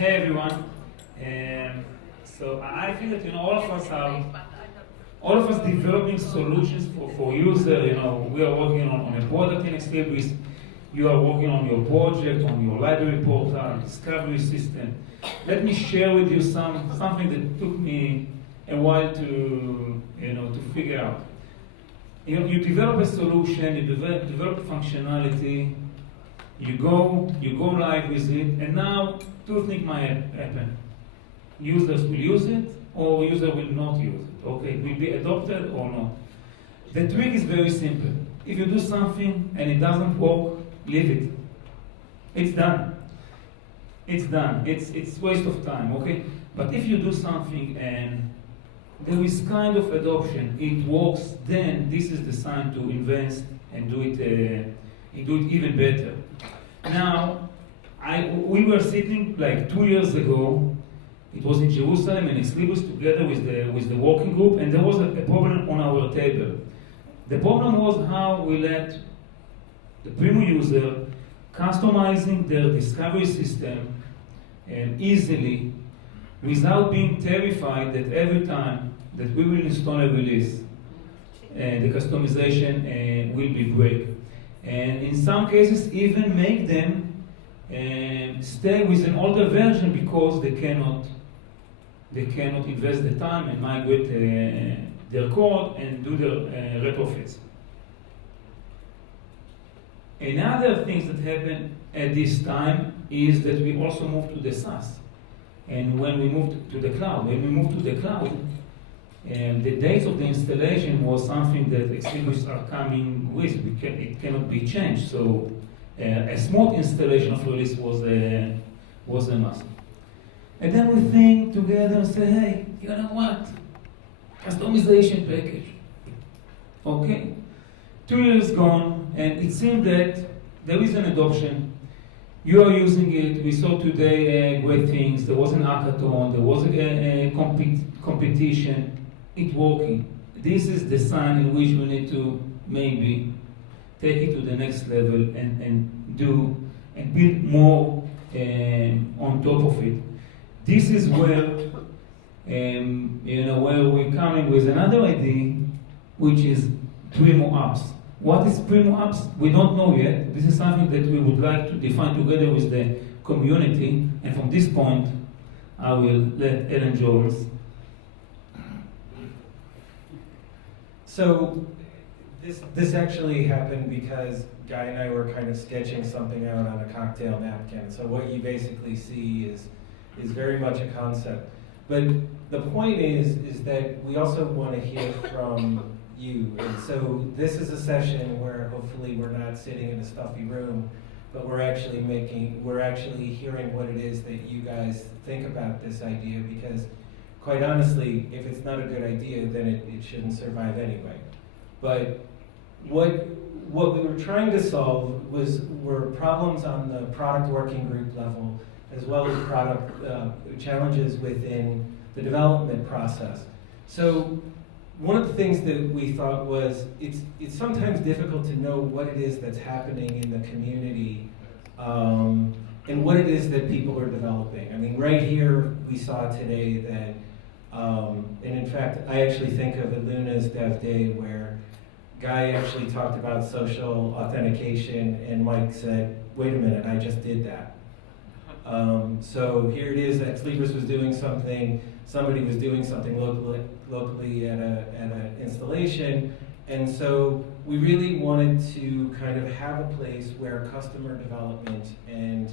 Hey everyone. So I think that all of us developing solutions for user. We are working on a product in Exlibris. You are working on your project, on your library portal, discovery system. Let me share with you something that took me a while to figure out. You develop a solution, you develop a functionality, you go live with it, and now two things might happen. Users will use it, or user will not use it. Okay, it will be adopted or not. The trick is very simple. If you do something and it doesn't work, leave it. It's done. It's done. It's waste of time. Okay, but if you do something and there is kind of adoption, it works, then this is the sign to invest and do it even better. Now, we were sitting like 2 years ago. It was in Jerusalem and Exlibris together with the working group, and there was a problem on our table. The problem was how we let the Primo user customizing their discovery system easily, without being terrified that every time that we will install a release, the customization will be break. And in some cases, even make them stay with an older version because they cannot invest the time and migrate their code and do their retrofits. Another thing that happened at this time is that we also moved to the SaaS. And when we moved to the cloud, the dates of the installation was something that Exlibris are coming with. It cannot be changed. So a smooth installation of release was a must. And then we think together and say, hey, you know what? Customization package. Okay. 2 years gone, and it seemed that there is an adoption. You are using it. We saw today great things. There was an hackathon. There was a competition. It's working. This is the sign in which we need to maybe take it to the next level and build more on top of it. This is where where we're coming with another idea, which is Primo Apps. What is Primo Apps? We don't know yet. This is something that we would like to define together with the community. And from this point, I will let Ellen Jones. So this actually happened because Guy and I were kind of sketching something out on a cocktail napkin. So what you basically see is very much a concept. But the point is that we also want to hear from you. And so this is a session where hopefully we're not sitting in a stuffy room, but we're actually hearing what it is that you guys think about this idea, because quite honestly, if it's not a good idea, then it shouldn't survive anyway. But what we were trying to solve were problems on the product working group level, as well as product challenges within the development process. So one of the things that we thought was it's sometimes difficult to know what it is that's happening in the community and what it is that people are developing. I mean, right here we saw today that, and in fact, I actually think of Iluna's DevDay where Guy actually talked about social authentication and Mike said, wait a minute, I just did that. So here it is, Exlibris was doing something, somebody was doing something locally at an installation, and so we really wanted to kind of have a place where customer development and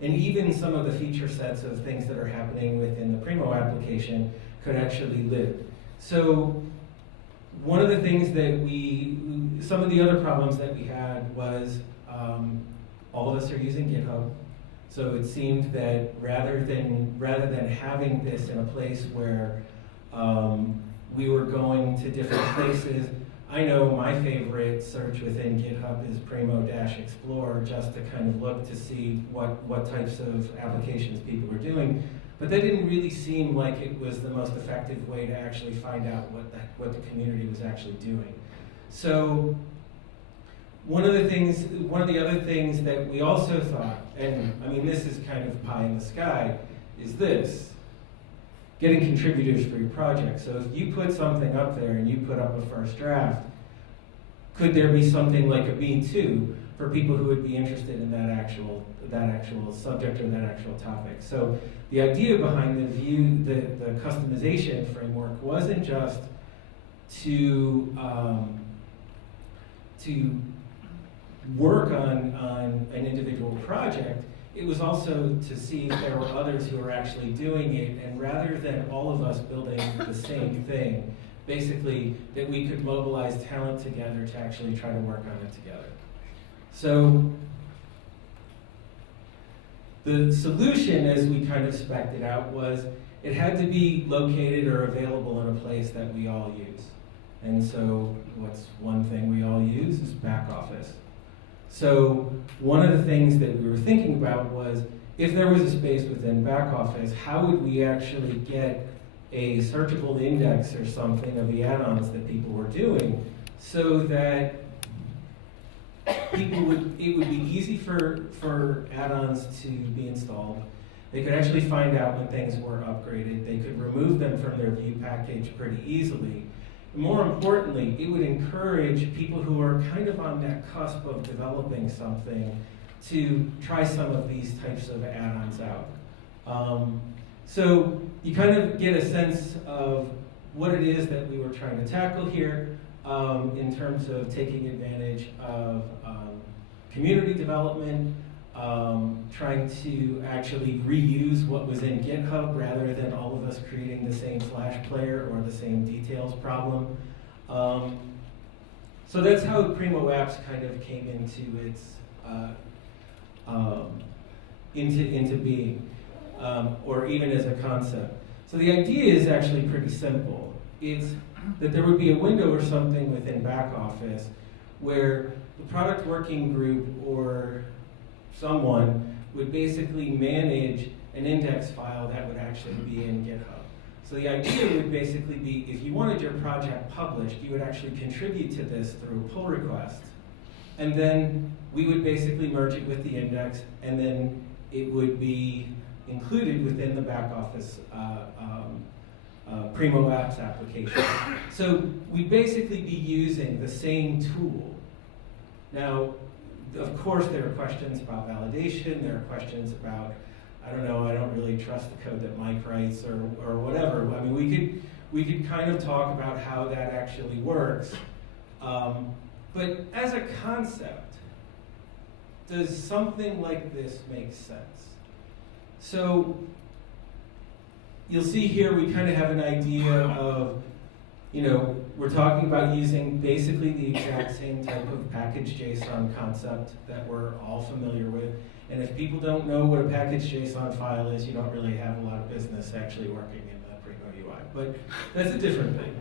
even some of the feature sets of things that are happening within the Primo application could actually live. So one of the things that some of the other problems that we had was all of us are using GitHub. So it seemed that rather than having this in a place where we were going to different places, I know my favorite search within GitHub is Primo-Explore, just to kind of look to see what types of applications people were doing. But that didn't really seem like it was the most effective way to actually find out what the community was actually doing. So one of the other things that we also thought, and I mean this is kind of pie in the sky, is this: getting contributors for your project. So if you put something up there and you put up a first draft, could there be something like a B2 for people who would be interested in that actual subject or that actual topic? So the idea behind the customization framework wasn't just to work on an individual project. It was also to see if there were others who were actually doing it, and rather than all of us building the same thing, basically that we could mobilize talent together to actually try to work on it together. So the solution, as we kind of spec'd it out, was it had to be located or available in a place that we all use. And so what's one thing we all use is back office. So one of the things that we were thinking about was, if there was a space within back office, how would we actually get a searchable index or something of the add-ons that people were doing, so that it would be easy for add-ons to be installed. They could actually find out when things were upgraded. They could remove them from their view package pretty easily. More importantly, it would encourage people who are kind of on that cusp of developing something to try some of these types of add-ons out. So you kind of get a sense of what it is that we were trying to tackle here in terms of taking advantage of community development, trying to actually reuse what was in GitHub rather than all of us creating the same Flash player or the same details problem. So that's how Primo Apps kind of came into its into being, or even as a concept. So the idea is actually pretty simple. It's that there would be a window or something within back office where the product working group or someone would basically manage an index file that would actually be in GitHub. So the idea would basically be, if you wanted your project published, you would actually contribute to this through a pull request. And then we would basically merge it with the index, and then it would be included within the back office Primo Apps application. So we'd basically be using the same tool. Now, of course, there are questions about validation. There are questions about, I don't know, I don't really trust the code that Mike writes or whatever. I mean, we could kind of talk about how that actually works. But as a concept, does something like this make sense? So you'll see here we kind of have an idea of, we're talking about using basically the exact same type of package JSON concept that we're all familiar with. And if people don't know what a package JSON file is, you don't really have a lot of business actually working in the Primo UI. But that's a different thing.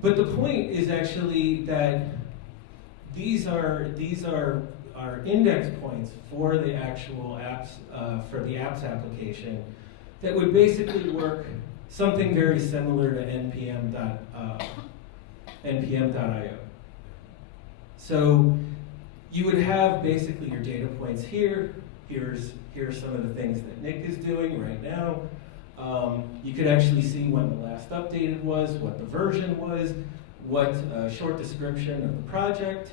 But the point is actually that these are our index points for the actual apps, for the apps application, that would basically work something very similar to npm.io. So you would have basically your data points here. Here's some of the things that Nick is doing right now. You could actually see when the last updated was, what the version was, what a short description of the project,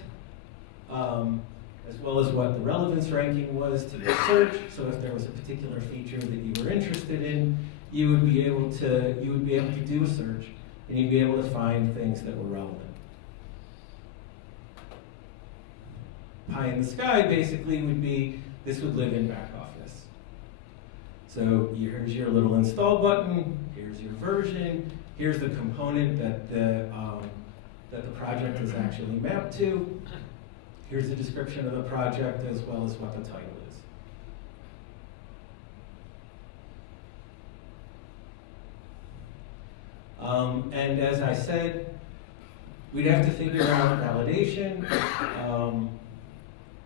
as well as what the relevance ranking was to the search. So if there was a particular feature that you were interested in, you would be able to do a search, and you'd be able to find things that were relevant. Pie in the sky basically would be, this would live in back office. So here's your little install button, here's your version, here's the component that the project is actually mapped to. Here's the description of the project as well as what the title is. And as I said, we'd have to figure out validation.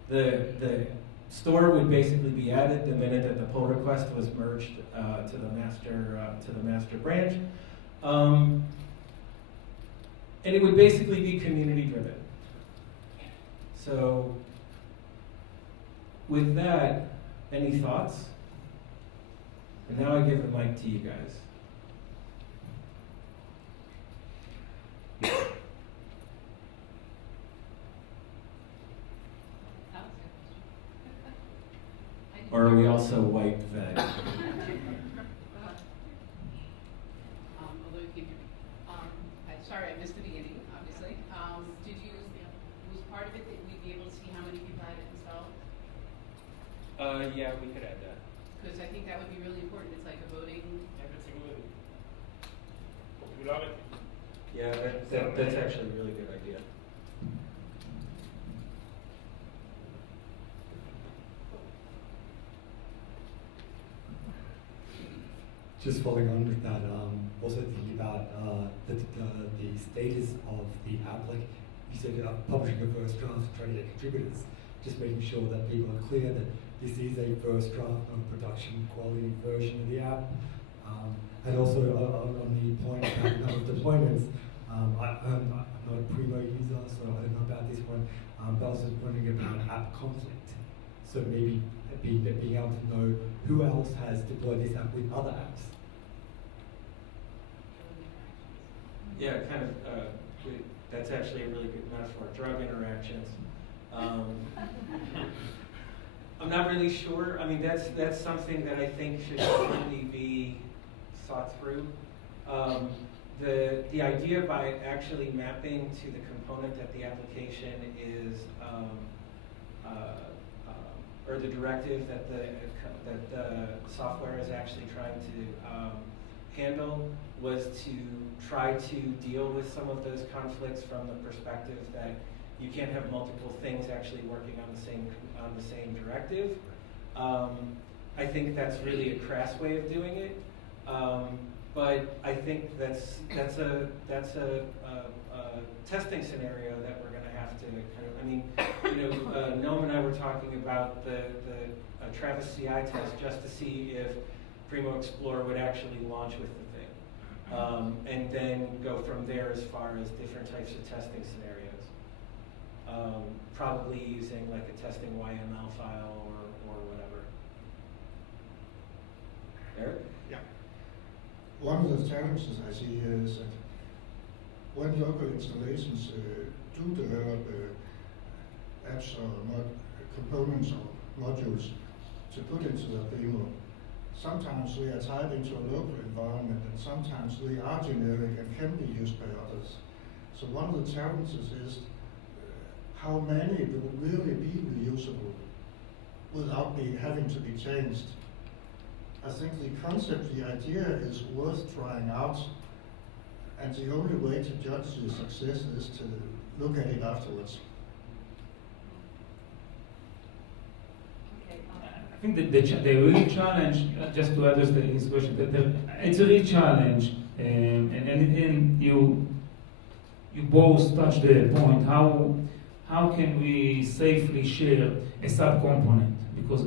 The store would basically be added the minute that the pull request was merged to the master branch. And it would basically be community driven. So with that, any thoughts? And now I give the mic to you guys. Or are we also white fed? Although you can hear me. Sorry, I missed the beginning, obviously. Was part of it that we'd be able to see how many people had it installed? Yeah, we could add that. Because I think that would be really important. It's like a voting. Absolutely. We love it. Yeah, that's actually a really good idea. Just following on with that, also thinking about the status of the app, like you said, publishing a first draft, trying to get contributors, just making sure that people are clear that this is a first draft, not a production quality version of the app. And also on the point about the number of deployments, I'm not a Primo user, so I don't know about this one, but I was just wondering about app conflict. So maybe being able to know who else has deployed this app with other apps. Yeah, kind of. That's actually a really good metaphor. Drug interactions. I'm not really sure. I mean, that's something that I think should really be thought through. The idea by actually mapping to the component that the application is, or the directive that the software is actually trying to handle, was to try to deal with some of those conflicts from the perspective that you can't have multiple things actually working on the same directive. I think that's really a crass way of doing it, but I think that's a testing scenario that we're going to have to kind of. I mean, Noam and I were talking about the Travis CI test just to see if Primo Explorer would actually launch with the thing, and then go from there as far as different types of testing scenarios. Probably using like a testing YML file or whatever. Eric? Yeah. One of the challenges I see here is that when local installations do develop apps or components or modules to put into the Primo, sometimes they are tied into a local environment and sometimes they are generic and can be used by others. So one of the challenges is how many will really be reusable without having to be changed. I think the concept, the idea is worth trying out, and the only way to judge the success is to look at it afterwards. I think that the real challenge, just to address his question, it's a real challenge, and you both touched the point. How can we safely share a subcomponent? Because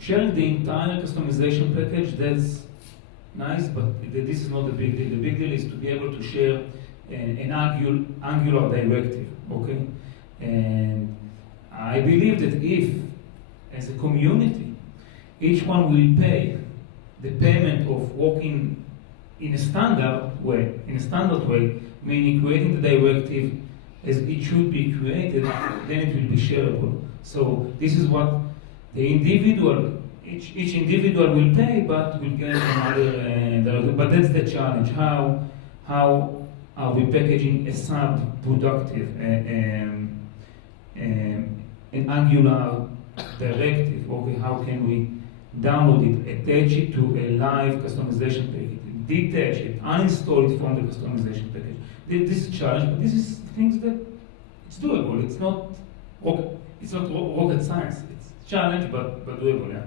sharing the entire customization package, that's nice, but this is not the big deal. The big deal is to be able to share an Angular directive, okay? And I believe that if, as a community, each one will pay the payment of working in a standard way, meaning creating the directive as it should be created, then it will be shareable. So this is what the individual, each individual will pay, but will get another. But that's the challenge. How are we packaging a sub-productive an Angular directive? Okay, how can we download it, attach it to a live customization package, detach it, uninstall it from the customization package? This is a challenge, but this is things that it's doable. It's not rocket science. It's a challenge, but doable. Yeah.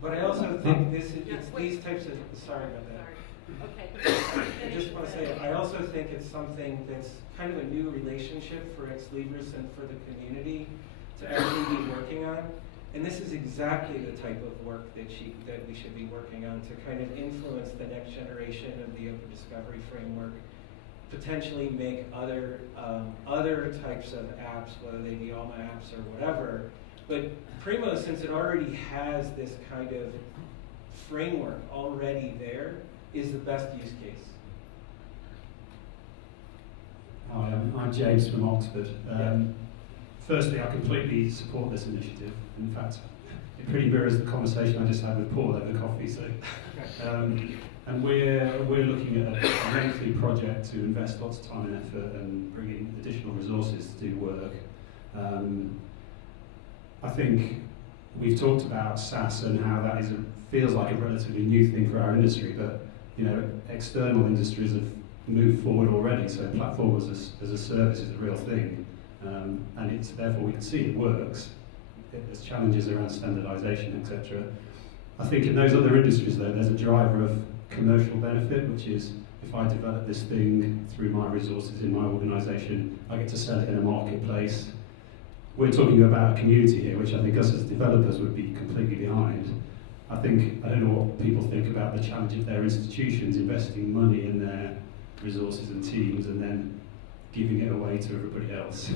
But I also think it's these types of. Sorry about that. Okay. I just want to say, I also think it's something that's kind of a new relationship for ex-Libris and for the community to actually be working on. And this is exactly the type of work that we should be working on to kind of influence the next generation of the Open Discovery Framework potentially make other other types of apps, whether they be Alma apps or whatever. But Primo, since it already has this kind of framework already there, is the best use case. Hi, I'm James from Oxford. Firstly, I completely support this initiative. In fact, it pretty mirrors the conversation I just had with Paul over coffee. So, and we're looking at a lengthy project to invest lots of time and effort and bring in additional resources to do work. I think we've talked about SaaS and how that feels like a relatively new thing for our industry, but external industries have moved forward already. So platform as a service is a real thing, and it's therefore we can see it works. There's challenges around standardization, etc. I think in those other industries, though, there's a driver of commercial benefit, which is if I develop this thing through my resources in my organisation, I get to sell it in a marketplace. We're talking about a community here, which I think us as developers would be completely behind. I don't know what people think about the challenge of their institutions investing money in their resources and teams and then giving it away to everybody else.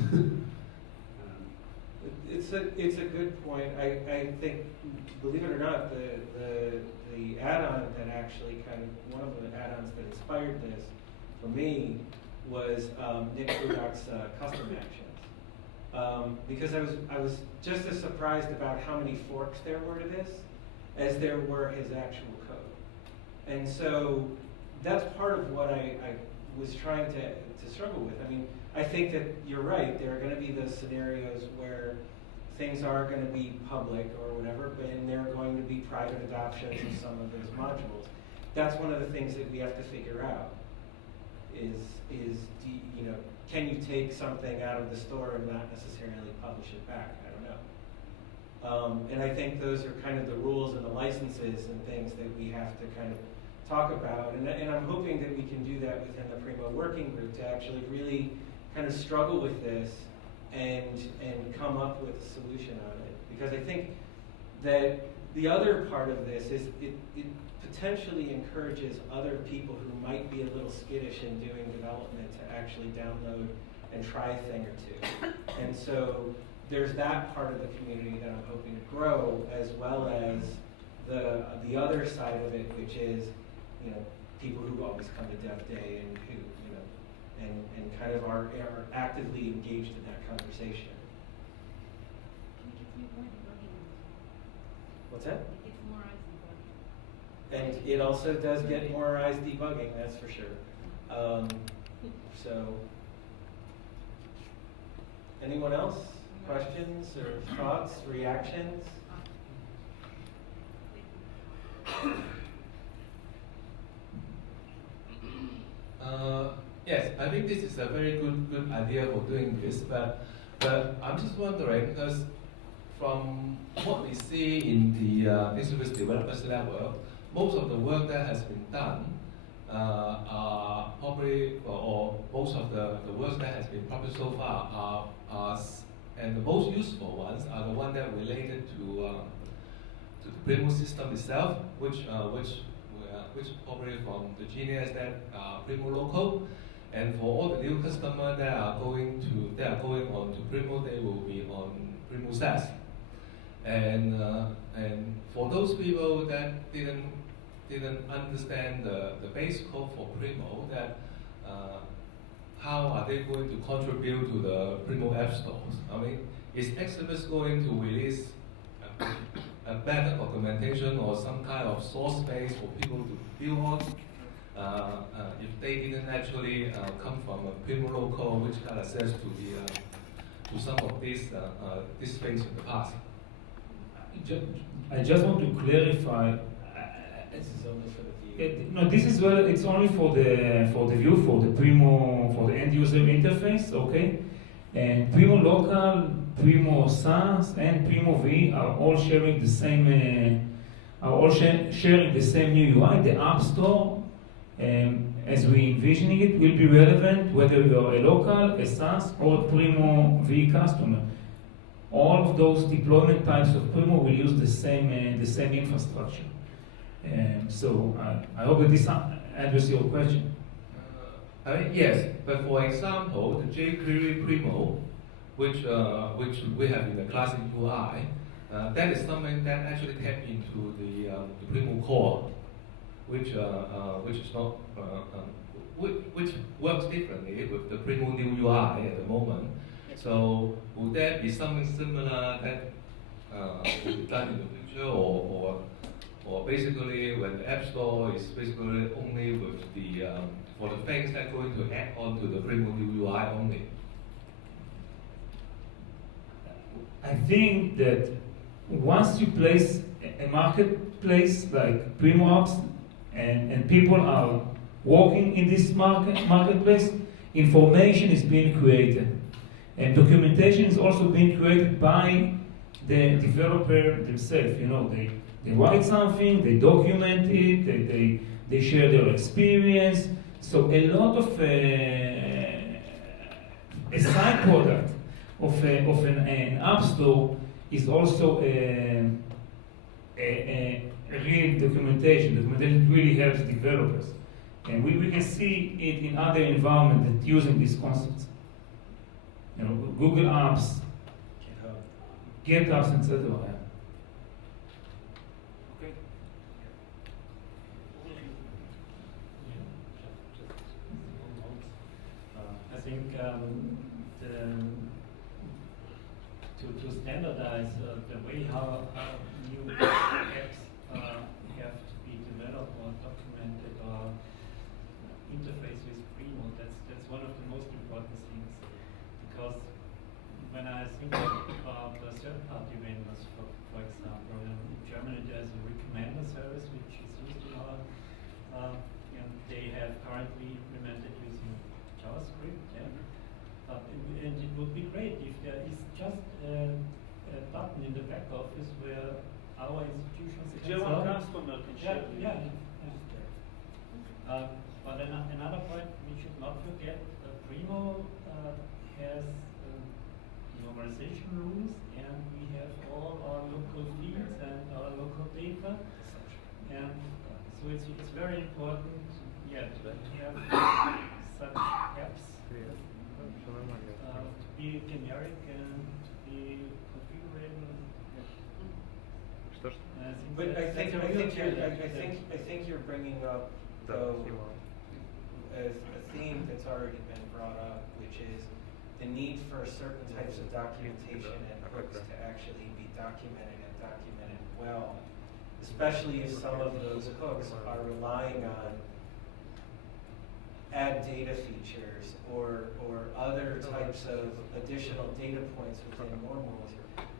It's a good point. I think, believe it or not, the add-on that actually one of the add-ons that inspired this for me was Nick Budak's custom actions. Because I was just as surprised about how many forks there were to this as there were his actual code. And so that's part of what I was trying to struggle with. I mean, I think that you're right. There are going to be those scenarios where things are going to be public or whatever, but and there are going to be private adoptions of some of those modules. That's one of the things that we have to figure out. Can you take something out of the store and not necessarily publish it back? I don't know. And I think those are kind of the rules and the licenses and things that we have to kind of talk about. And I'm hoping that we can do that within the Primo working group to actually really kind of struggle with this and come up with a solution on it. Because I think that the other part of this is it potentially encourages other people who might be a little skittish in doing development to actually download and try a thing or two. And so there's that part of the community that I'm hoping to grow, as well as the other side of it, which is people who always come to DevDay and who and kind of are actively engaged in that conversation. What's that? And it also does get more eyes debugging, that's for sure. So, anyone else? Questions or thoughts, reactions? Yes, I think this is a very good idea for doing this, but I'm just wondering, because from what we see in the Business Developers Network, most of the work that has been done are probably, or most of the work that has been published so far and the most useful ones are the ones that are related to the Primo system itself, which probably from the genius that are Primo local, and for all the new customers that are going on to Primo, they will be on Primo SaaS. And for those people that didn't understand the base code for Primo, that how are they going to contribute to the Primo App Stores? I mean, is Exodus going to release a better documentation or some kind of source base for people to build on? If they didn't actually come from a Primo local, which got access to some of these things in the past. I just want to clarify. This is only for the view. No, this is it's only for the view, for the Primo, for the end user interface, okay? And Primo local, Primo SaaS, and Primo V are all sharing the same sharing the same new UI. The App Store, as we envisioning it, will be relevant whether you are a local, a SaaS, or Primo V customer. All of those deployment types of Primo will use the same infrastructure. So I hope that this answers your question. Yes, but for example, the jQuery Primo, which we have in the classic UI, that is something that actually tap into the Primo core, which is not which works differently with the Primo new UI at the moment. So would there be something similar that will be done in the future, or basically when the App Store is basically only with the for the things that are going to add on to the Primo new UI only? I think that once you place a marketplace like Primo Apps and people are working in this marketplace, information is being created. And documentation is also being created by the developer themselves. You know, they write something, they document it, they share their experience. So a lot of a side product of an app store is also a real documentation. Documentation really helps developers. And we can see it in other environments that using these concepts. You know, Google Apps, GitHub, etc. Okay. I think to standardize the way how new apps have to be developed or documented or interface with Primo, that's one of the most important things. Because when I think about the third-party vendors, for example, in Germany there's a recommender service which is used in our, they have currently implemented using JavaScript, and it would be great if there is just a button in the back office where our institutions can but another point we should not forget, Primo has normalization rules, and we have all our local fields and our local data, and so it's very important, to have such apps to be generic and to be configurable. But I think you're bringing up though a theme that's already been brought up, which is the need for certain types of documentation and hooks to actually be documented and documented well, especially if some of those hooks are relying on add data features or other types of additional data points within normals.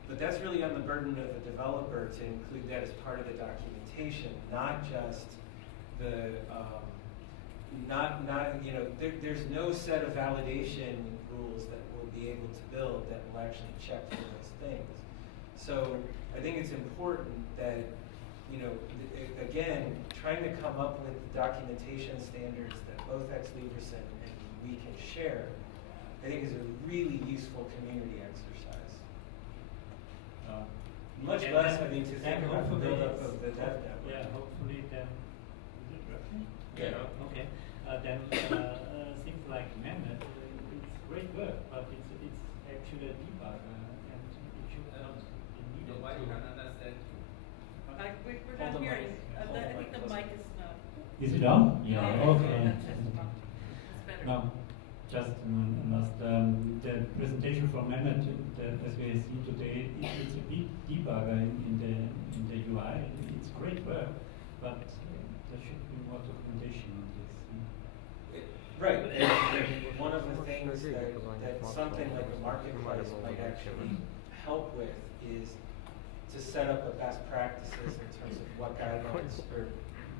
But that's really on the burden of the developer to include that as part of the documentation, not just the there's no set of validation rules that we'll be able to build that will actually check for those things. So I think it's important that, again, trying to come up with the documentation standards that both Ex Libris and we can share, I think is a really useful community exercise. Much less having to think about the build-up of the dev network. Yeah, hopefully then, is it working? Yeah. Okay. Then things like Mehmet, it's great work, but it's actually a debugger, and it should not be needed. Nobody can understand. We're not hearing. I think the mic is not. Is it on? Yeah. Okay. It's better. No, just last the presentation from Mehmet, as we see today, it's a big debugger in the UI. It's great work, but there should be more documentation on this. Right. And one of the things that something like a marketplace might actually help with is to set up a best practices in terms of what guidelines or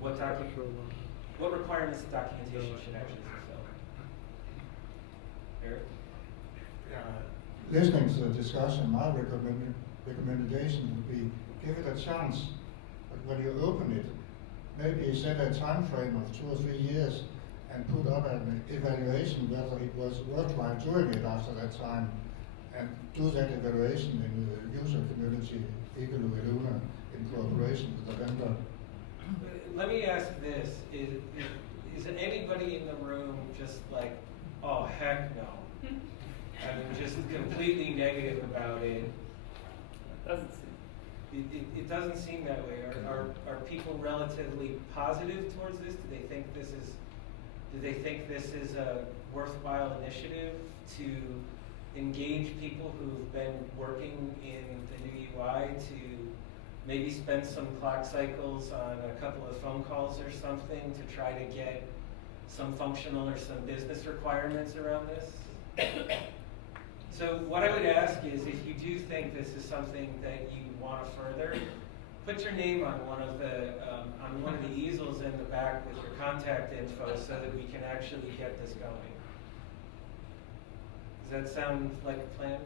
what requirements the documentation should actually fulfill. Eric? Listening to the discussion, my recommendation would be give it a chance. But when you open it, maybe set a time frame of 2 or 3 years and put up an evaluation whether it was worthwhile doing it after that time, and do that evaluation in the user community, Iglu Eluna, in cooperation with the vendor. Let me ask this: is anybody in the room just like, oh heck no? I mean, just completely negative about it. Doesn't seem. It doesn't seem that way. Are people relatively positive towards this? Do they think this is a worthwhile initiative to engage people who've been working in the new UI to maybe spend some clock cycles on a couple of phone calls or something to try to get some functional or some business requirements around this? So what I would ask is, if you do think this is something that you want to further, put your name on one of the easels in the back with your contact info so that we can actually get this going. Does that sound like a plan?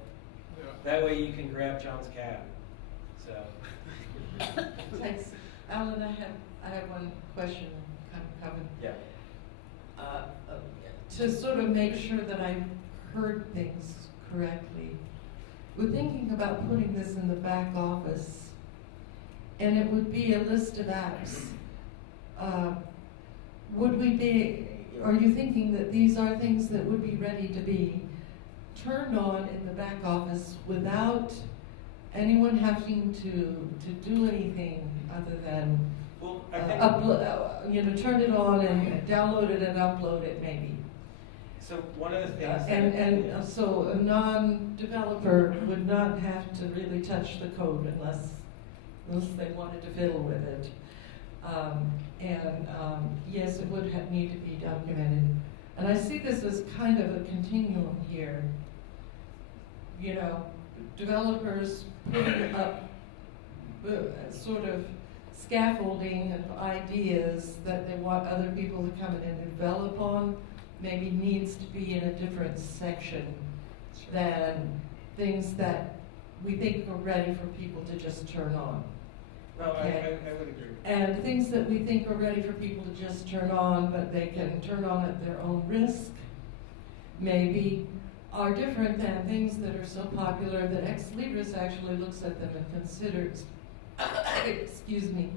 Yeah. That way you can grab John's cab. So. Thanks. Alan, I have one question coming. Yeah. To sort of make sure that I heard things correctly, we're thinking about putting this in the back office, and it would be a list of apps. Are you thinking that these are things that would be ready to be turned on in the back office without anyone having to do anything other than turn it on and download it and upload it maybe? So one of the things so a non-developer would not have to really touch the code unless they wanted to fiddle with it. Yes, it would need to be documented. And I see this as kind of a continuum here. You know, developers putting up sort of scaffolding of ideas that they want other people to come in and develop on, maybe needs to be in a different section than things that we think are ready for people to just turn on. No, Okay. I would agree. And things that we think are ready for people to just turn on, but they can turn on at their own risk, maybe, are different than things that are so popular that Ex Libris actually looks at them and considers, excuse me,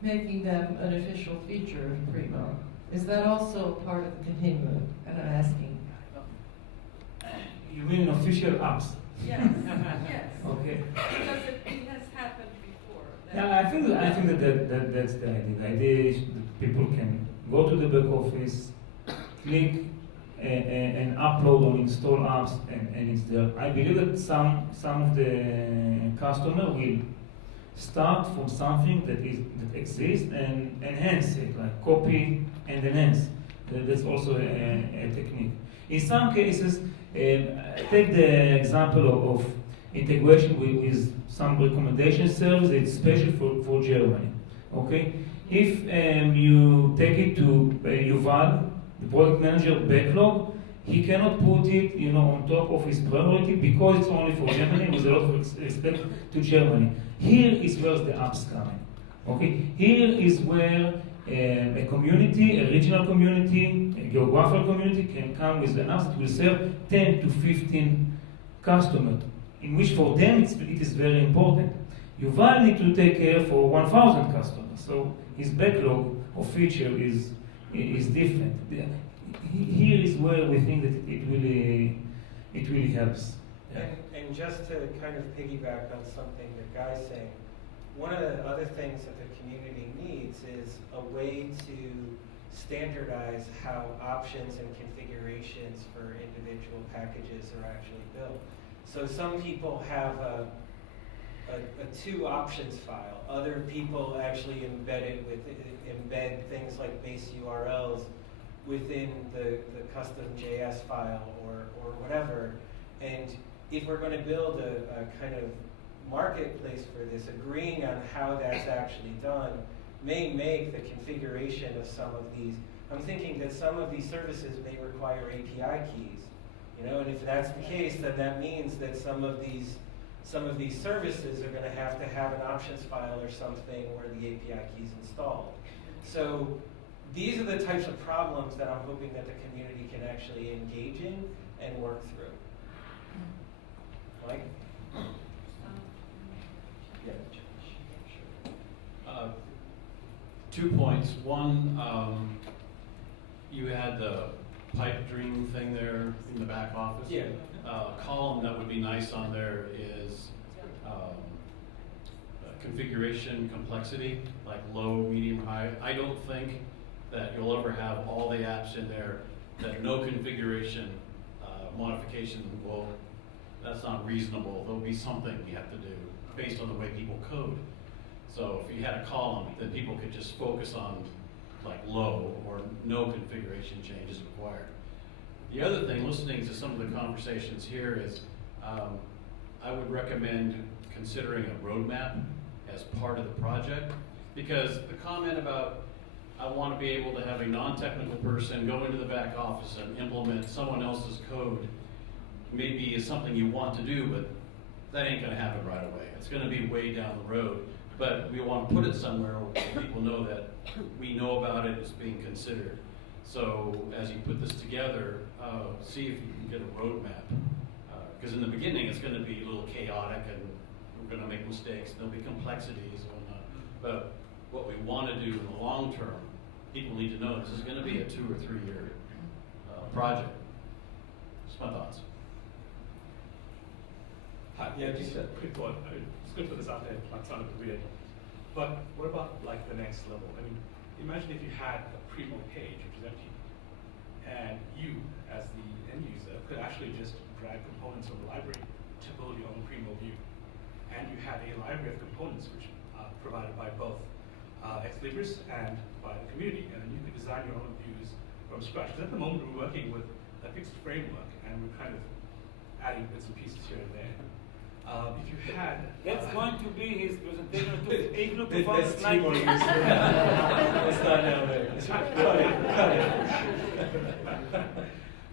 making them an official feature of Primo. Is that also part of the continuum? And I'm asking. You mean official apps? Yes, yes. Okay. Because it has happened before. Yeah, I think that's the idea. The idea is that people can go to the back office, click and upload or install apps, and it's there. I believe that some of the customer will start from something that exists and enhance it, like copy and enhance. That's also a technique. In some cases, take the example of integration with some recommendation service. It's special for Germany. Okay, if you take it to Yuval, the product manager backlog, he cannot put it, on top of his priority because it's only for Germany with a lot of respect to Germany. Here is where the apps coming. Okay, here is where a community, a regional community, a geographical community can come with an app that will serve 10 to 15 customers, in which for them it is very important. Yuval need to take care for 1,000 customers, so his backlog of feature is different. Here is where we think that it really helps. And just to kind of piggyback on something that Guy's saying, one of the other things that the community needs is a way to standardize how options and configurations for individual packages are actually built. So some people have a two options file. Other people actually embed things like base URLs within the custom JS file or whatever. And if we're going to build a kind of marketplace for this, agreeing on how that's actually done may make the configuration of some of these. I'm thinking that some of these services may require API keys, and if that's the case, then that means that some of these services are going to have an options file or something where the API key is installed. So these are the types of problems that I'm hoping that the community can actually engage in and work through. Mike? Yeah. 2 points. One, you had the pipe dream thing there in the back office. Yeah. Column that would be nice on there is configuration complexity, like low, medium, high. I don't think that you'll ever have all the apps in there that no configuration modification will, that's not reasonable. There'll be something you have to do based on the way people code. So if you had a column, then people could just focus on like low or no configuration changes required. The other thing, listening to some of the conversations here is, I would recommend considering a roadmap as part of the project, because the comment about I want to be able to have a non-technical person go into the back office and implement someone else's code maybe is something you want to do, but that ain't going to happen right away. It's going to be way down the road, but we want to put it somewhere where people know that we know about it, it's being considered. So as you put this together, see if you can get a roadmap. Because in the beginning, it's going to be a little chaotic, and we're going to make mistakes, there'll be complexities and whatnot. But what we want to do in the long term, people need to know this is going to be a 2 or 3 year project. Just my thoughts. Hi, yeah, just a quick thought. It's good for this out there, might sound a bit weird. But what about like the next level? I mean, imagine if you had a Primo page which is empty, and you, as the end user, could actually just drag components from the library to build your own Primo view. And you had a library of components which are provided by both Ex Libris and by the community, and then you could design your own views from scratch. Because at the moment we're working with a fixed framework, and we're kind of adding bits and pieces here and there. If you had... That's going to be his presentation to ignore That's performance 2 more years. Let's not now there. Cut it.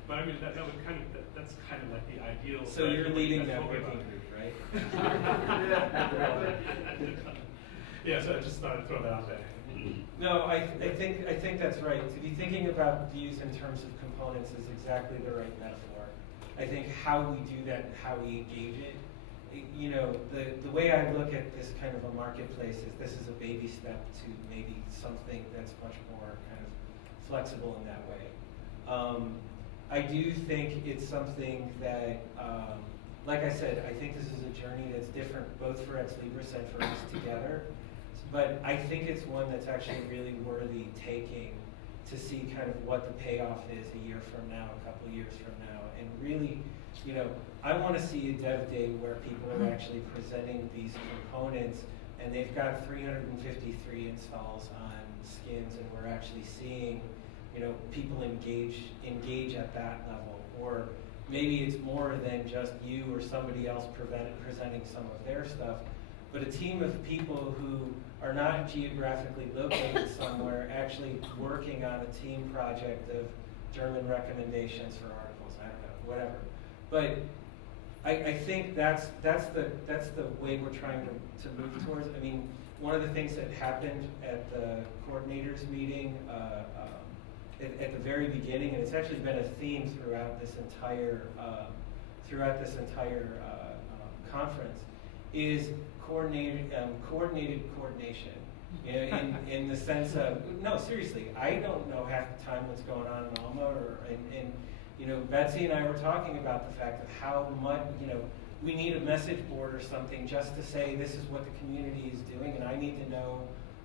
But I mean, that would kind of, that's kind of like the ideal... So you're leading that working group, right? Yeah, so I just thought I'd throw that out there. No, I think that's right. To be thinking about views in terms of components is exactly the right metaphor. I think how we do that and how we engage it, you know, the way I look at this kind of a marketplace is this is a baby step to maybe something that's much more kind of flexible in that way. I do think it's something that, like I said, I think this is a journey that's different both for Ex Libris and for us together. But I think it's one that's actually really worthy taking to see kind of what the payoff is a year from now, a couple of years from now. And really, you know, I want to see a DevDay where people are actually presenting these components and they've got 353 installs on skins, and we're actually seeing, you know, people engage at that level. Or maybe it's more than just you or somebody else presenting some of their stuff, but a team of people who are not geographically located somewhere actually working on a team project of German recommendations for articles, I don't know, whatever. But I think that's the way we're trying to move towards. I mean, one of the things that happened at the coordinators meeting at the very beginning, and it's actually been a theme throughout this entire conference, is coordinated coordination. You know, in the sense of, no, seriously, I don't know half the time what's going on in Alma, and you know, Betsy and I were talking about the fact of how much, you know, we need a message board or something just to say this is what the community is doing, and I need to know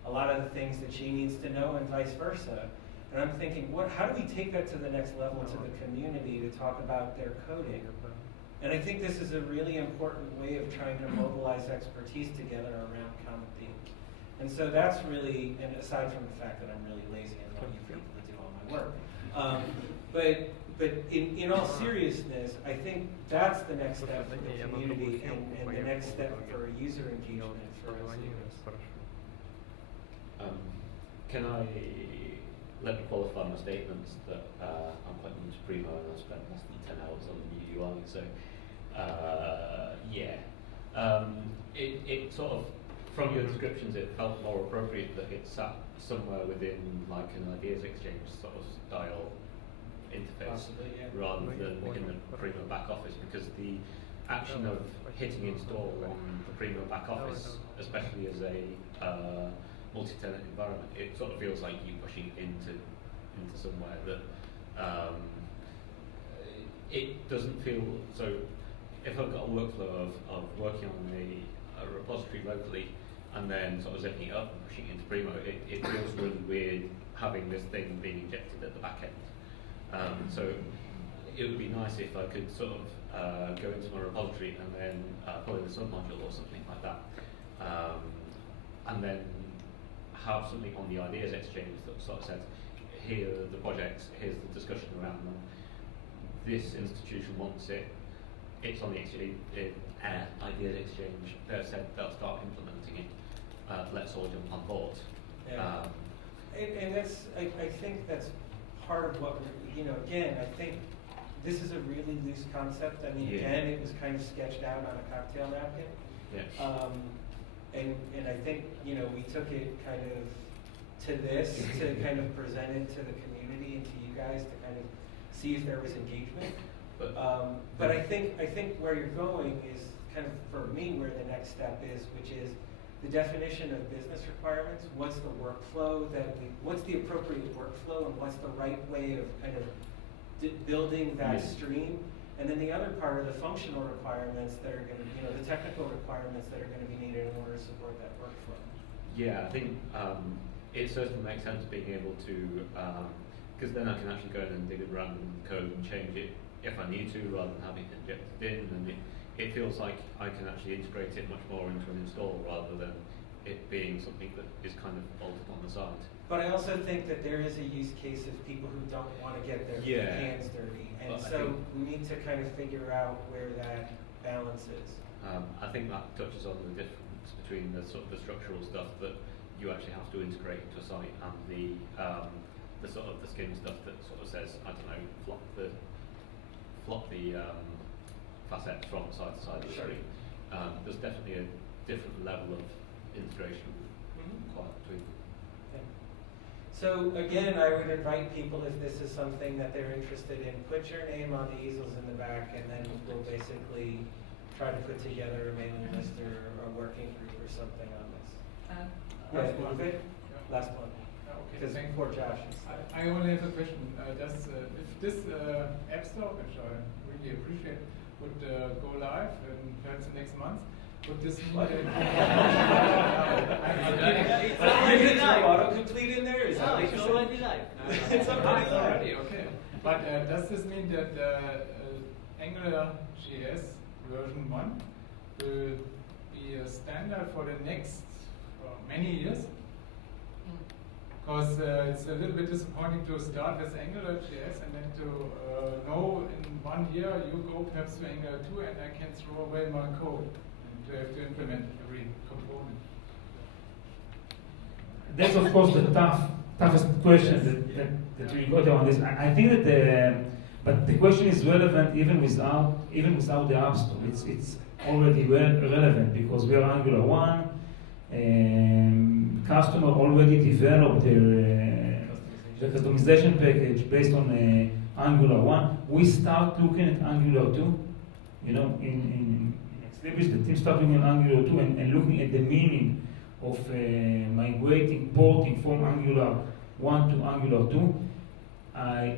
a lot of the things that she needs to know, and vice versa. And I'm thinking, how do we take that to the next level to the community to talk about their coding? And I think this is a really important way of trying to mobilize expertise together around common themes. And so that's really, and aside from the fact that I'm really lazy and want you people to do all my work. But in all seriousness, I think that's the next step for the community and the next step for user engagement for us. Can I let me qualify my statements that I'm quite new to Primo and I've spent less than 10 hours on the new UI, so it sort of, from your descriptions, it felt more appropriate that it sat somewhere within like an ideas exchange sort of style interface. Possibly, yeah. Rather than in the Primo back office, because the action of hitting install on the Primo back office, especially as a multi-tenant environment, it sort of feels like you pushing into into somewhere that it doesn't feel so. If I've got a workflow of working on a repository locally and then sort of zipping it up and pushing it into Primo, it feels really weird having this thing being injected at the back end. So it would be nice if I could sort of go into my repository and then pull in a submodule or something like that, and then have something on the ideas exchange that sort of says, here are the projects, here's the discussion around them. This institution wants it. It's on the ideas exchange. They've said they'll start implementing it. Let's all jump on board. Yeah. And that's, I think that's part of what we're, again, I think this is a really loose concept. I mean, again, it was kind of sketched out on a cocktail napkin. Yeah. And I think, we took it kind of to this, to kind of present it to the community and to you guys to kind of see if there was engagement. But I think where you're going is kind of, for me, where the next step is, which is the definition of business requirements. What's the workflow what's the appropriate workflow, and what's the right way of kind of building that stream? And then the other part are the functional requirements that are going to, the technical requirements that are going to be needed in order to support that workflow. Yeah, I think it certainly makes sense being able to, because then I can actually go in and dig around in the code and change it if I need to, rather than having it injected in. And it feels like I can actually integrate it much more into an install rather than it being something that is kind of bolted on the side. But I also think that there is a use case of people who don't want to get their hands dirty. And so we need to kind of figure out where that balance is. I think that touches on the difference between the sort of the structural stuff that you actually have to integrate into a site and the sort of the skin stuff that sort of says, I don't know, flop the facet from side to side of the screen. There's definitely a different level of integration required between them. So again, I would invite people, if this is something that they're interested in, put your name on the easels in the back, and then we'll basically try to put together a mailing list or a working group or something on this. Last one. Last one. Okay. Because poor Josh. I only have a question. If this App Store, which I really appreciate, would go live in perhaps next month, would this mean that It's autocomplete in there? Is that what it's you're already saying? live. It's already live. Okay. But does this mean that AngularJS version 1 will be a standard for the next many years? Because it's a little bit disappointing to start with AngularJS and then to know in 1 year you go perhaps to Angular 2 and I can throw away my code and to have to implement every component. That's of course the toughest question that we got on this. I think that but the question is relevant even without the App Store. It's already relevant because we are Angular 1. Customer already developed their customization package based on Angular 1. We start looking at Angular 2. In Exlibris, the team start looking at Angular 2 and looking at the meaning of migrating, porting from Angular 1 to Angular 2. I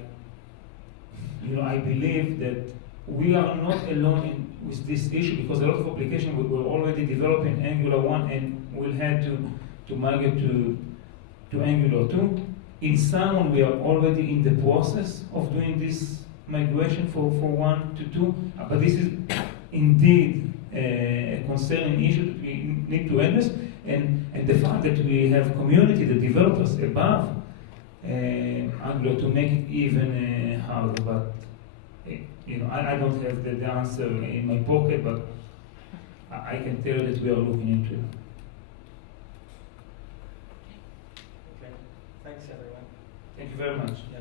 believe that we are not alone with this issue because a lot of applications were already developing Angular 1 and will have to migrate to Angular 2. In some, we are already in the process of doing this migration for 1 to 2, but this is indeed a concerning issue that we need to address, and the fact that we have community, the developers above Angular to make it even harder. But I don't have the answer in my pocket, but I can tell you that we are looking into it. Okay. Thanks, everyone. Thank you very much. Yeah.